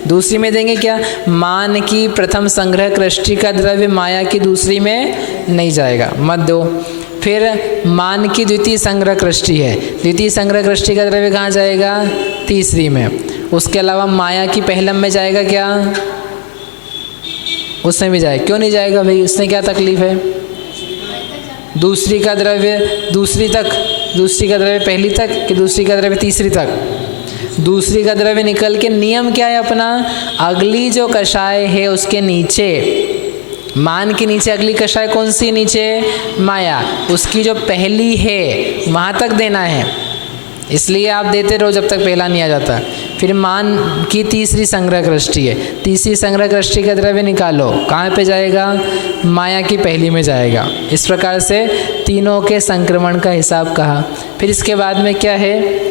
दूसरी में देंगे क्या, मान की प्रथम संग्रह कृष्टि का द्रव्य माया की दूसरी में नहीं जाएगा, मत दो। फिर मान की द्वितीय संग्रह कृष्टि है, द्वितीय संग्रह कृष्टि का द्रव्य कहाँ जाएगा, तीसरी में। उसके अलावा माया की पहलम में जाएगा क्या, उसमें भी जाएगा, क्यों नहीं जाएगा भाई, उसमें क्या तकलीफ है। दूसरी का द्रव्य दूसरी तक, दूसरी का द्रव्य पहली तक कि दूसरी का द्रव्य तीसरी तक, दूसरी का द्रव्य निकल के नियम क्या है अपना, अगली जो कषाय है उसके नीचे, मान के नीचे अगली कषाय कौन सी, नीचे माया, उसकी जो पहली है वहाँ तक देना है। इसलिए आप देते रहो जब तक पहला नहीं आ जाता। फिर मान की तीसरी संग्रह कृष्टि है, तीसरी संग्रह कृष्टि का द्रव्य निकालो, कहाँ पे जाएगा, माया की पहली में जाएगा। इस प्रकार से तीनों के संक्रमण का हिसाब कहा। फिर इसके बाद में क्या है,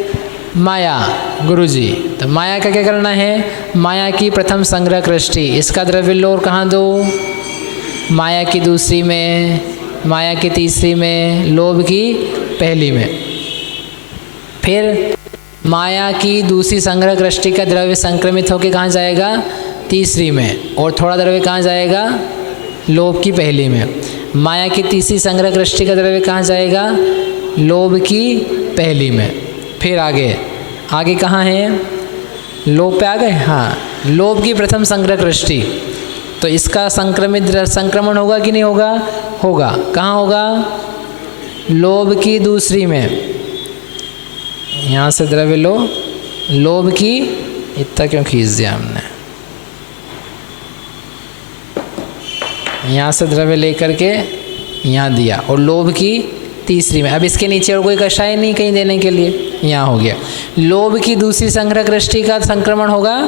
माया, गुरुजी, तो माया का क्या करना है, माया की प्रथम संग्रह कृष्टि, इसका द्रव्य लो और कहाँ दो, माया की दूसरी में, माया की तीसरी में, लोभ की पहली में। फिर माया की दूसरी संग्रह कृष्टि का द्रव्य संक्रमित होकर कहाँ जाएगा, तीसरी में, और थोड़ा द्रव्य कहाँ जाएगा, लोभ की पहली में। माया की तीसरी संग्रह कृष्टि का द्रव्य कहाँ जाएगा, लोभ की पहली में। फिर आगे कहाँ है, लोभ पे आ गए, हाँ, लोभ की प्रथम संग्रह कृष्टि, तो इसका संक्रमण होगा कि नहीं होगा, होगा। कहाँ होगा, लोभ की दूसरी में, यहाँ से द्रव्य लो, लोभ की, इतना क्यों खींच दिया हमने, यहाँ से द्रव्य लेकर के यहाँ दिया, और लोभ की तीसरी में। अब इसके नीचे और कोई कषाय नहीं कहीं देने के लिए, यहाँ हो गया। लोभ की दूसरी संग्रह कृष्टि का संक्रमण होगा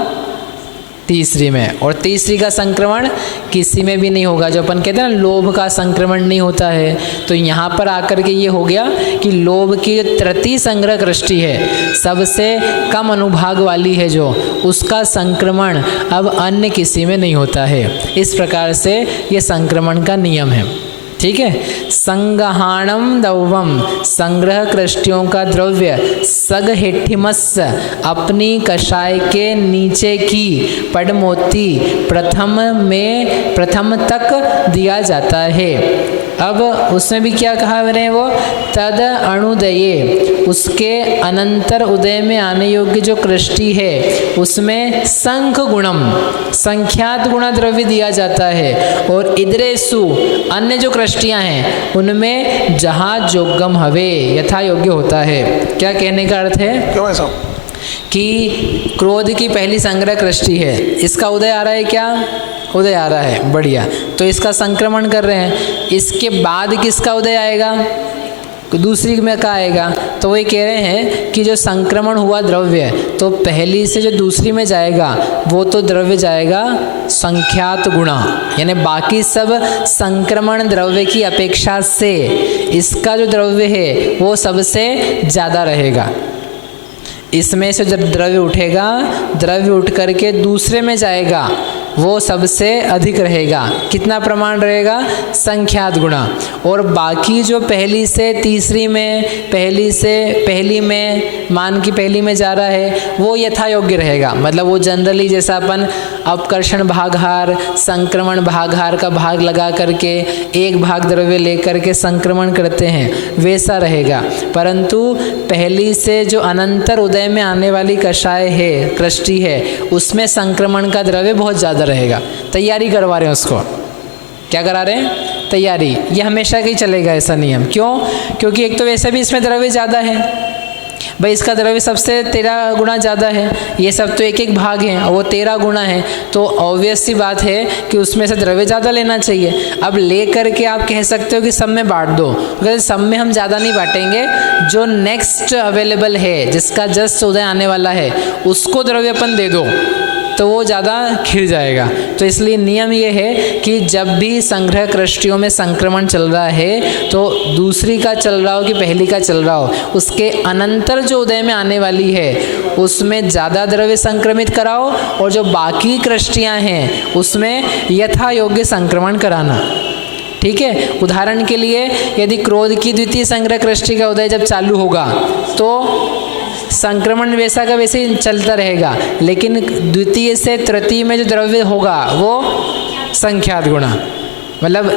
तीसरी में, और तीसरी का संक्रमण किसी में भी नहीं होगा। जो अपन कहते हैं ना लोभ का संक्रमण नहीं होता है, तो यहाँ पर आकर के ये हो गया कि लोभ की तृतीय संग्रह कृष्टि है, सबसे कम अनुभाग वाली है जो, उसका संक्रमण अब अन्य किसी में नहीं होता है। इस प्रकार से ये संक्रमण का नियम है। ठीक है। संगहाणम दौवम, संग्रह कृष्टियों का द्रव्य सगहिठिमस्, अपनी कषाय के नीचे की पडमोती प्रथम तक दिया जाता है। अब उसमें भी क्या कहा रहे हैं वो, तद अणुदये, उसके अनंतर उदय में आने योग्य जो कृष्टि है उसमें संख गुणम, संख्यात गुणा द्रव्य दिया जाता है, और इद्रेसु, अन्य जो कृष्टियाँ हैं उनमें जहाँ जोगम हवे, यथा योग्य होता है। क्या कहने का अर्थ है? क्यों ऐसा? कि क्रोध की पहली संग्रह कृष्टि है, इसका उदय आ रहा है, क्या उदय आ रहा है, बढ़िया, तो इसका संक्रमण कर रहे हैं। इसके बाद किसका उदय आएगा? दूसरी में का आएगा? तो वही कह रहे हैं कि जो संक्रमण हुआ द्रव्य, तो पहली से जो दूसरी में जाएगा वो तो द्रव्य जाएगा संख्यात गुणा, यानी बाकी सब संक्रमण द्रव्य की अपेक्षा से इसका जो द्रव्य है वो सबसे ज़्यादा रहेगा। इसमें से जब द्रव्य उठेगा, द्रव्य उठ करके दूसरे में जाएगा, वो सबसे अधिक रहेगा। कितना प्रमाण रहेगा? संख्यात गुणा। और बाकी जो पहली से तीसरी में, पहली में, मान की पहली में जा रहा है, वो यथा योग्य रहेगा। मतलब वो जनरली जैसा अपन अपकर्षण भागहार, संक्रमण भागहार का भाग लगा करके एक भाग द्रव्य लेकर के संक्रमण करते हैं, वैसा रहेगा। परंतु पहली से जो अनंतर उदय में आने वाली कषाय है, कृष्टि है, उसमें संक्रमण का द्रव्य बहुत ज़्यादा रहेगा। तैयारी करवा रहे हैं उसको, क्या करा रहे हैं? तैयारी। ये हमेशा ही चलेगा ऐसा नियम। क्यों? क्योंकि एक तो वैसे भी इसमें द्रव्य ज़्यादा है, भाई इसका द्रव्य सबसे 13 गुना ज़्यादा है, ये सब तो एक एक भाग हैं और वो 13 गुना है, तो ऑब्वियस सी बात है कि उसमें से द्रव्य ज़्यादा लेना चाहिए। अब ले करके आप कह सकते हो कि सब में बांट दो, तो सब में हम ज़्यादा नहीं बांटेंगे, जो नेक्स्ट अवेलेबल है, जिसका जस्ट उदय आने वाला है, उसको द्रव्य अपन दे दो, तो वो ज़्यादा खिल जाएगा। तो इसलिए नियम ये है कि जब भी संग्रह कृष्टियों में संक्रमण चल रहा है, तो दूसरी का चल रहा हो कि पहली का चल रहा हो, उसके अनंतर जो उदय में आने वाली है उसमें ज़्यादा द्रव्य संक्रमित कराओ, और जो बाकी कृष्टियाँ हैं उसमें यथा योग्य संक्रमण कराना। ठीक है। उदाहरण के लिए यदि क्रोध की द्वितीय संग्रह कृष्टि का उदय जब चालू होगा तो संक्रमण वैसा का वैसे ही चलता रहेगा, लेकिन द्वितीय से तृतीय में जो द्रव्य होगा वो संख्यात गुणा, मतलब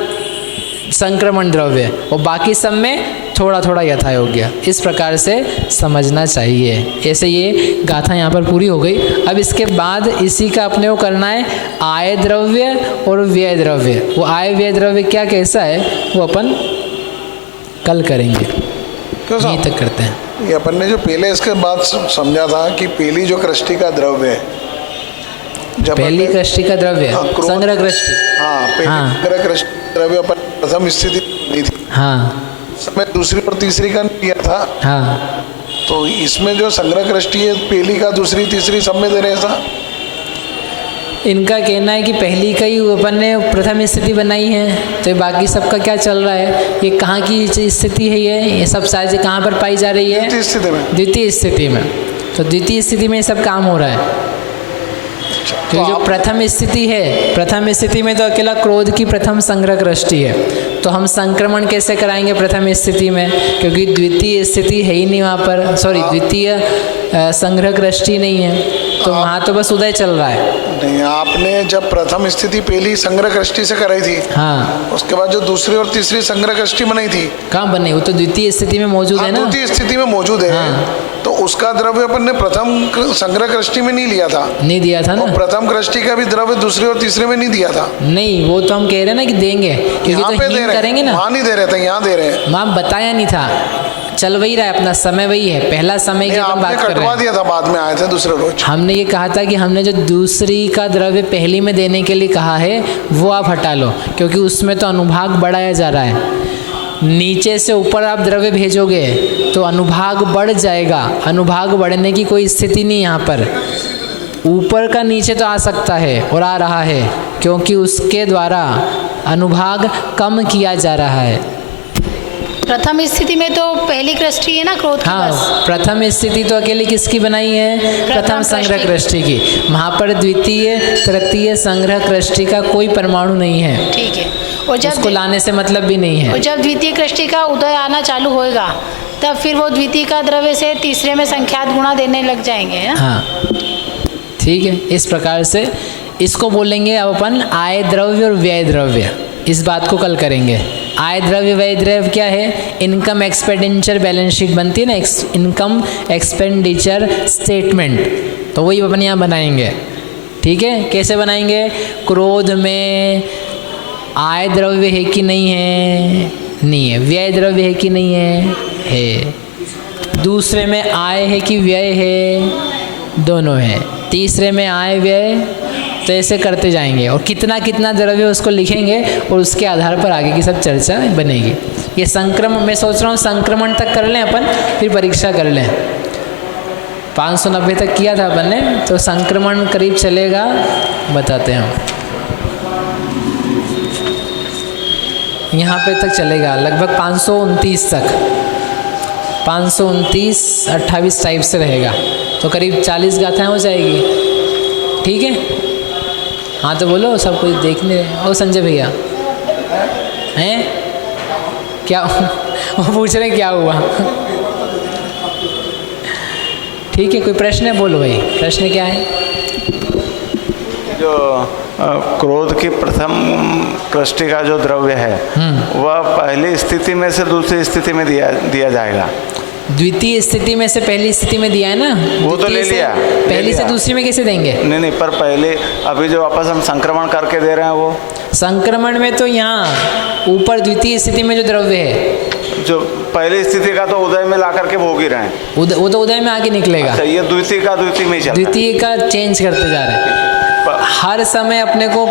संक्रमण द्रव्य, और बाकी सब में थोड़ा थोड़ा यथा योग्य। इस प्रकार से समझना चाहिए। ऐसे ये गाथा यहाँ पर पूरी हो गई। अब इसके बाद इसी का अपने को करना है आय द्रव्य और व्यय द्रव्य। वो आय व्यय द्रव्य क्या कैसा है वो अपन कल करेंगे। यहीं तक करते हैं। ये अपन ने जो पहले इसके बाद समझा था कि पहली जो कृष्टि का द्रव्य है, जब पहली कृष्टि का द्रव्य संग्रह कृष्टि, संग्रह कृष्टि द्रव्य अपन प्रथम स्थिति नहीं थी, समय दूसरी और तीसरी का नहीं किया था। तो इसमें जो संग्रह कृष्टि है पहली का दूसरी तीसरी सब में दे रहे ऐसा? इनका कहना है कि पहली का ही अपन ने प्रथम स्थिति बनाई है, तो बाकी सबका क्या चल रहा है, ये कहाँ की स्थिति है, ये सब साइज कहाँ पर पाई जा रही है? द्वितीय स्थिति में। द्वितीय स्थिति में। तो द्वितीय स्थिति में सब काम हो रहा है। तो जो प्रथम स्थिति है, प्रथम स्थिति में तो अकेला क्रोध की प्रथम संग्रह कृष्टि है, तो हम संक्रमण कैसे कराएंगे प्रथम स्थिति में, क्योंकि द्वितीय स्थिति है ही नहीं वहाँ पर, सॉरी द्वितीय संग्रह कृष्टि नहीं है, तो वहाँ तो बस उदय चल रहा है। नहीं, आपने जब प्रथम स्थिति पहली संग्रह कृष्टि से कराई थी, उसके बाद जो दूसरी और तीसरी संग्रह कृष्टि बनाई थी, कहाँ बनी? वो तो द्वितीय स्थिति में मौजूद है ना। द्वितीय स्थिति में मौजूद है। तो उसका द्रव्य अपन ने प्रथम संग्रह कृष्टि में नहीं लिया था, नहीं दिया था ना। प्रथम कृष्टि का भी द्रव्य दूसरी और तीसरे में नहीं दिया था। नहीं, वो तो हम कह रहे हैं ना कि देंगे, क्योंकि तो हीन करेंगे ना। वहाँ नहीं दे रहे थे, यहाँ दे रहे हैं। वहाँ बताया नहीं था, चल वही रहा है, अपना समय वही है, पहला समय की अपन बात कर रहे कटवा हैं। दिया था, बाद में आए थे दूसरे रोज। हमने ये कहा था कि हमने जो दूसरी का द्रव्य पहली में देने के लिए कहा है वो आप हटा लो, क्योंकि उसमें तो अनुभाग बढ़ाया जा रहा है। नीचे से ऊपर आप द्रव्य भेजोगे तो अनुभाग बढ़ जाएगा, अनुभाग बढ़ने की कोई स्थिति नहीं यहाँ पर। ऊपर का नीचे तो आ सकता है और आ रहा है, क्योंकि उसके द्वारा अनुभाग कम किया जा रहा है। प्रथम स्थिति में तो पहली कृष्टि है ना, क्रोध की बस। हाँ, प्रथम स्थिति तो अकेली किसकी बनाई है? प्रथम संग्रह कृष्टि की। वहाँ पर द्वितीय तृतीय संग्रह कृष्टि का कोई परमाणु नहीं है, ठीक है। और जब उसको लाने से मतलब भी नहीं है। और जब द्वितीय कृष्टि का उदय आना चालू होएगा तब फिर वो द्वितीय का द्रव्य से तीसरे में संख्यात गुणा देने लग जाएंगे, है ना? हाँ ठीक है, इस प्रकार से इसको बोलेंगे अब अपन आय द्रव्य और व्यय द्रव्य। इस बात को कल करेंगे। आय द्रव्य व्यय द्रव्य क्या है? इनकम एक्सपेंडिचर बैलेंस शीट बनती है ना, इनकम एक्सपेंडिचर स्टेटमेंट, तो वही अपन यहाँ बनाएंगे। ठीक है, कैसे बनाएंगे? क्रोध में आय द्रव्य है कि नहीं है? नहीं है। व्यय द्रव्य है कि नहीं है? है। दूसरे में आय है कि व्यय है? दोनों है। तीसरे में आय व्यय, तो ऐसे करते जाएंगे और कितना कितना द्रव्य उसको लिखेंगे और उसके आधार पर आगे की सब चर्चा बनेगी। ये संक्रमण, मैं सोच रहा हूँ संक्रमण तक कर लें अपन, फिर परीक्षा कर लें। 590 तक किया था अपन ने, तो संक्रमण करीब चलेगा, बताते हैं हम। यहाँ पे तक चलेगा लगभग 529 तक, 529 28 टाइप से रहेगा, तो करीब 40 गाथाएँ हो जाएगी। ठीक है, हाँ तो बोलो, सब कुछ देखने। ओ संजय भैया हैं क्या? वो पूछ रहे क्या हुआ? ठीक है, कोई प्रश्न है? बोलो भाई, प्रश्न क्या है? जो क्रोध की प्रथम कृष्टि का जो द्रव्य है वह पहली स्थिति में से दूसरी स्थिति में दिया जाएगा। द्वितीय स्थिति में से पहली स्थिति में दिया है ना, वो तो ले लिया, पहली से दूसरी में कैसे देंगे? नहीं, पर पहले अभी जो वापस हम संक्रमण करके दे रहे हैं वो संक्रमण में तो यहाँ ऊपर द्वितीय स्थिति में जो द्रव्य है, जो पहली स्थिति का तो उदय में ला करके भोग ही रहे हैं, वो तो उदय में आगे निकलेगा। अच्छा, ये द्वितीय का द्वितीय में ही चल रहा है। द्वितीय का चेंज करते जा रहे हैं। हर समय अपने को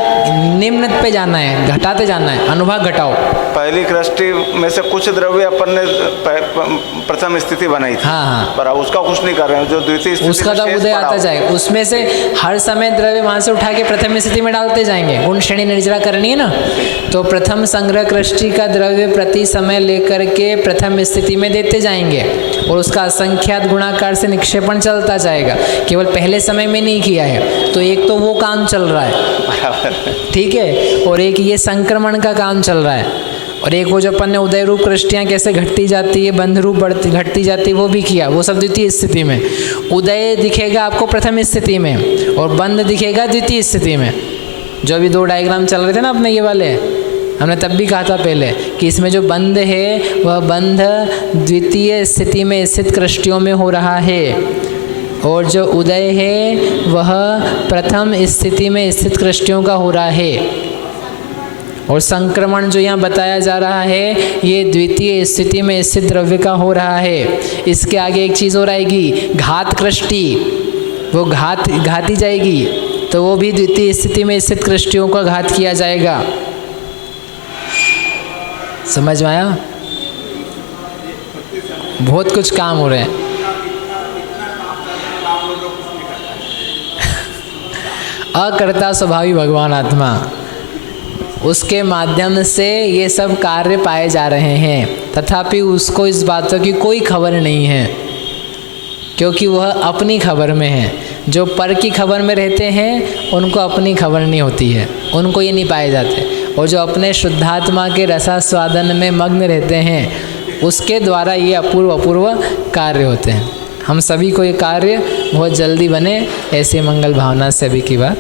निम्न पे जाना है, घटाते जाना है, अनुभाग घटाओ। पहली कृष्टि में से कुछ द्रव्य अपन ने प्रथम स्थिति बनाई थी, हाँ। पर अब उसका कुछ नहीं कर रहे हैं, जो द्वितीय स्थिति उसका तो उदय आता जाएगा, उसमें से हर समय द्रव्य वहाँ से उठा के प्रथम स्थिति में डालते जाएंगे। गुण श्रेणी निर्जरा करनी है ना, तो प्रथम संग्रह कृष्टि का द्रव्य प्रति समय लेकर के प्रथम स्थिति में देते जाएंगे और उसका असंख्यात गुणाकार से निक्षेपण चलता जाएगा। केवल पहले समय में नहीं किया है, तो एक तो वो काम चल रहा है, ठीक है, और एक ये संक्रमण का काम चल रहा है, और एक वो जो अपन ने उदय रूप कृष्टियाँ कैसे घटती जाती है, बंध रूप बढ़ती घटती जाती है, वो भी किया। वो सब द्वितीय स्थिति में। उदय दिखेगा आपको प्रथम स्थिति में और बंध दिखेगा द्वितीय स्थिति में। जो अभी 2 डायग्राम चल रहे थे ना अपने ये वाले, हमने तब भी कहा था पहले कि इसमें जो बंध है वह बंध द्वितीय स्थिति में स्थित कृष्टियों में हो रहा है, और जो उदय है वह प्रथम स्थिति में स्थित कृष्टियों का हो रहा है। और संक्रमण जो यहाँ बताया जा रहा है ये द्वितीय स्थिति में स्थित द्रव्य का हो रहा है। इसके आगे एक चीज़ और आएगी, घात कृष्टि, वो घाती जाएगी, तो वो भी द्वितीय स्थिति में स्थित कृष्टियों का घात किया जाएगा। समझ में आया? बहुत कुछ काम हो रहे हैं। अकर्ता स्वभावी भगवान आत्मा, उसके माध्यम से ये सब कार्य पाए जा रहे हैं, तथापि उसको इस बातों की कोई खबर नहीं है, क्योंकि वह अपनी खबर में है। जो पर की खबर में रहते हैं उनको अपनी खबर नहीं होती है, उनको ये नहीं पाए जाते। और जो अपने शुद्धात्मा के रसास्वादन में मग्न रहते हैं उसके द्वारा ये अपूर्व कार्य होते हैं। हम सभी को ये कार्य बहुत जल्दी बने, ऐसे मंगल भावना से अभी की बात